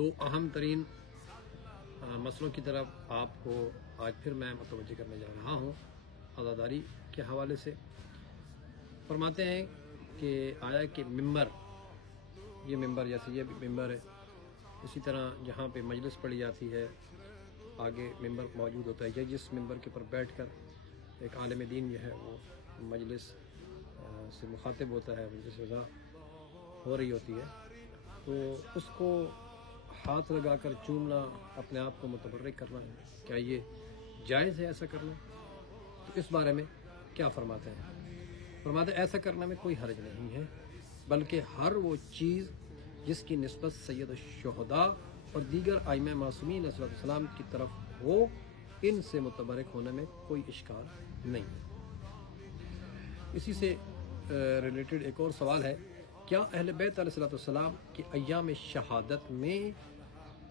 دو اہم ترین مسئلوں کی طرف آپ کو آج پھر میں متوجہ کرنے جا رہا ہوں عزاداری کے حوالے سے۔ فرماتے ہیں کہ آیا کہ ممبر، یہ ممبر جیسے یہ بھی ممبر ہے، اسی طرح جہاں پہ مجلس پڑھی جاتی ہے آگے ممبر موجود ہوتا ہے، یا جس ممبر کے اوپر بیٹھ کر ایک عالم دین جو ہے وہ مجلس سے مخاطب ہوتا ہے، مجلس رضا ہو رہی ہوتی ہے، تو اس کو ہاتھ لگا کر چومنا، اپنے آپ کو متبرک کرنا، کیا یہ جائز ہے ایسا کرنا؟ تو اس بارے میں کیا فرماتے ہیں؟ فرماتے ہیں ایسا کرنے میں کوئی حرج نہیں ہے، بلکہ ہر وہ چیز جس کی نسبت سید الشہداء اور دیگر ائمہ معصومین علیہ السلام کی طرف ہو، ان سے متبرک ہونے میں کوئی اشکال نہیں ہے۔ اسی سے ریلیٹڈ ایک اور سوال ہے، کیا اہل بیت علیہ السلام کی ایام شہادت میں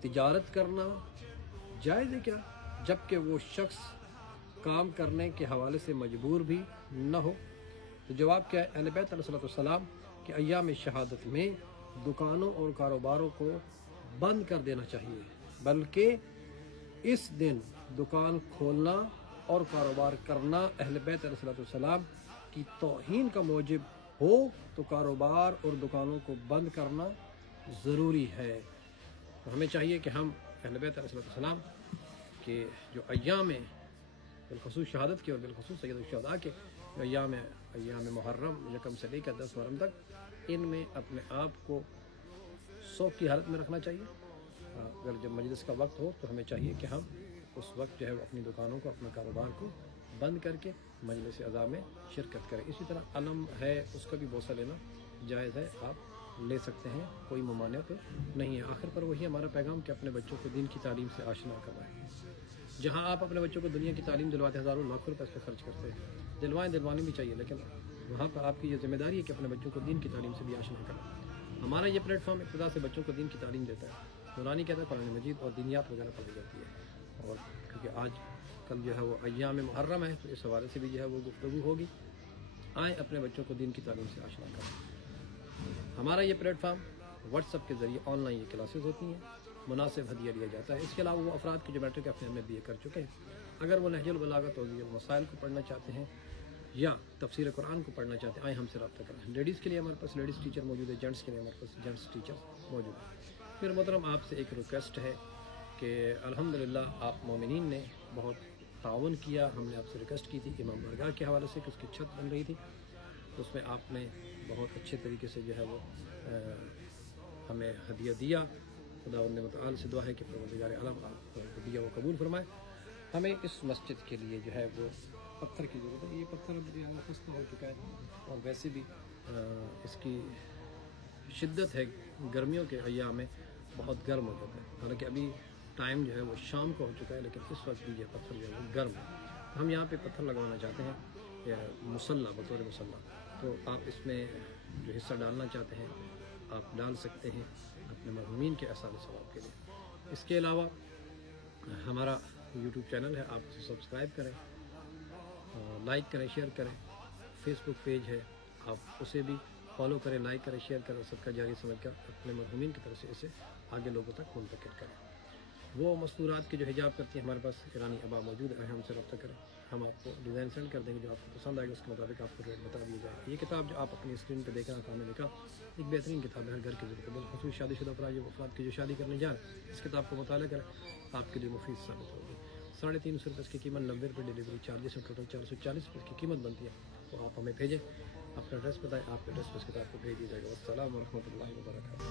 تجارت کرنا جائز ہے کیا، جبکہ وہ شخص کام کرنے کے حوالے سے مجبور بھی نہ ہو؟ تو جواب کیا ہے، اہل بیت علیہ السلام کے ایام شہادت میں دکانوں اور کاروباروں کو بند کر دینا چاہیے، بلکہ اس دن دکان کھولنا اور کاروبار کرنا اہل بیت علیہ السلام کی توہین کا موجب ہو تو کاروبار اور دکانوں کو بند کرنا ضروری ہے۔ تو ہمیں چاہیے کہ ہم اہل بیت علیہ السلام کے جو ایام ہیں، بالخصوص شہادت کے اور بالخصوص سید الشہداء کے جو ایام محرم یکم سے لے کر 10 محرم تک، ان میں اپنے آپ کو سوگ کی حالت میں رکھنا چاہیے۔ اگر جب مجلس کا وقت ہو تو ہمیں چاہیے کہ ہم اس وقت جو ہے وہ اپنی دکانوں کو، اپنا کاروبار کو بند کر کے مجلس عزا میں شرکت کریں۔ اسی طرح علم ہے، اس کا بھی بوسہ لینا جائز ہے، آپ لے سکتے ہیں، کوئی ممانعت نہیں ہے۔ آخر پر وہی ہمارا پیغام کہ اپنے بچوں کو دین کی تعلیم سے آشنا کروائیں۔ جہاں آپ اپنے بچوں کو دنیا کی تعلیم دلواتے ہزاروں لاکھوں روپے اس پہ خرچ کرتے ہیں، دلوانی بھی چاہیے، لیکن وہاں پر آپ کی یہ ذمہ داری ہے کہ اپنے بچوں کو دین کی تعلیم سے بھی آشنا کریں۔ ہمارا یہ پلیٹ فارم ابتدا سے بچوں کو دین کی تعلیم دیتا ہے، نورانی کہتے ہیں، قرآن مجید اور دینیات وغیرہ پڑھائی جاتی ہے، اور کیونکہ آج کل جو ہے وہ ایام محرم ہے تو اس حوالے سے بھی جو ہے وہ گفتگو ہوگی۔ آئیں اپنے بچوں کو دین کی تعلیم سے آشنا کریں۔ ہمارا یہ پلیٹ فارم واٹس ایپ کے ذریعے آن لائن یہ کلاسز ہوتی ہیں، مناسب ہدیہ لیا جاتا ہے۔ اس کے علاوہ وہ افراد کی جو میٹرک اپنے میں BA کر چکے ہیں، اگر وہ نہج البلاغہ توضیح المسائل کو پڑھنا چاہتے ہیں یا تفسیر قرآن کو پڑھنا چاہتے ہیں، آئیں ہم سے رابطہ کریں۔ لیڈیز کے لیے ہمارے پاس لیڈیز ٹیچر موجود ہے، جینٹس کے لیے ہمارے پاس جینٹس ٹیچر موجود ہے۔ پھر محترم آپ سے ایک ریکویسٹ ہے کہ الحمدللہ آپ مومنین نے بہت تعاون کیا، ہم نے آپ سے ریکویسٹ کی تھی امام بارگاہ کے حوالے سے کہ اس کی چھت بن رہی تھی، تو اس میں آپ نے بہت اچھے طریقے سے جو ہے وہ ہمیں ہدیہ دیا۔ خداوند متعال سے دعا ہے کہ پروردگار عالم آپ ہدیہ وہ قبول فرمائے۔ ہمیں اس مسجد کے لیے جو ہے وہ پتھر کی ضرورت ہے، یہ پتھر اب جو ہے وہ خستہ ہو چکا ہے، اور ویسے بھی اس کی شدت ہے، گرمیوں کے ایام میں بہت گرم ہو جاتا ہے، حالانکہ ابھی ٹائم جو ہے وہ شام کا ہو چکا ہے، لیکن اس وقت بھی یہ پتھر جو ہے وہ گرم ہے۔ تو ہم یہاں پہ پتھر لگوانا چاہتے ہیں مسلح، بطور مسلح، تو آپ اس میں جو حصہ ڈالنا چاہتے ہیں آپ ڈال سکتے ہیں اپنے مرحومین کے احسان ثواب کے لیے۔ اس کے علاوہ ہمارا یوٹیوب چینل ہے، آپ اسے سبسکرائب کریں، لائک کریں، شیئر کریں۔ فیس بک پیج ہے، آپ اسے بھی فالو کریں، لائک کریں، شیئر کریں، سب کا جاری سمجھ کر اپنے مرحومین کی طرف سے اسے آگے لوگوں تک منتقل کریں۔ وہ مستورات کے جو حجاب کرتی ہیں، ہمارے پاس ایرانی ابا موجود ہے، ہم سے رابطہ کریں، ہم آپ کو ڈیزائن سینڈ کر دیں گے، جو آپ کو پسند آئے گا اس کے مطابق آپ کو ریٹ بتا دیا جائے گا۔ یہ کتاب جو آپ اپنی اسکرین پہ دیکھ رہے ہیں، کام لکھا، ایک بہترین کتاب ہے، ہر گھر کی ضرورت ہے، بالخصوص شادی شدہ افراد کی جو شادی کرنے جا رہے ہیں، اس کتاب کو مطالعہ کریں، آپ کے لیے مفید ثابت ہوگی۔ 350 روپے اس کی قیمت، 90 روپے ڈیلیوری چارجز ہے، ٹوٹل 440 روپے اس کی قیمت بنتی ہے۔ تو آپ ہمیں بھیجیں، اپنا ایڈریس بتائیں، آپ کے ایڈریس پر اس کتاب کو بھیج دیا جائے گا۔ السلام ورحمۃ اللہ وبرکاتہ۔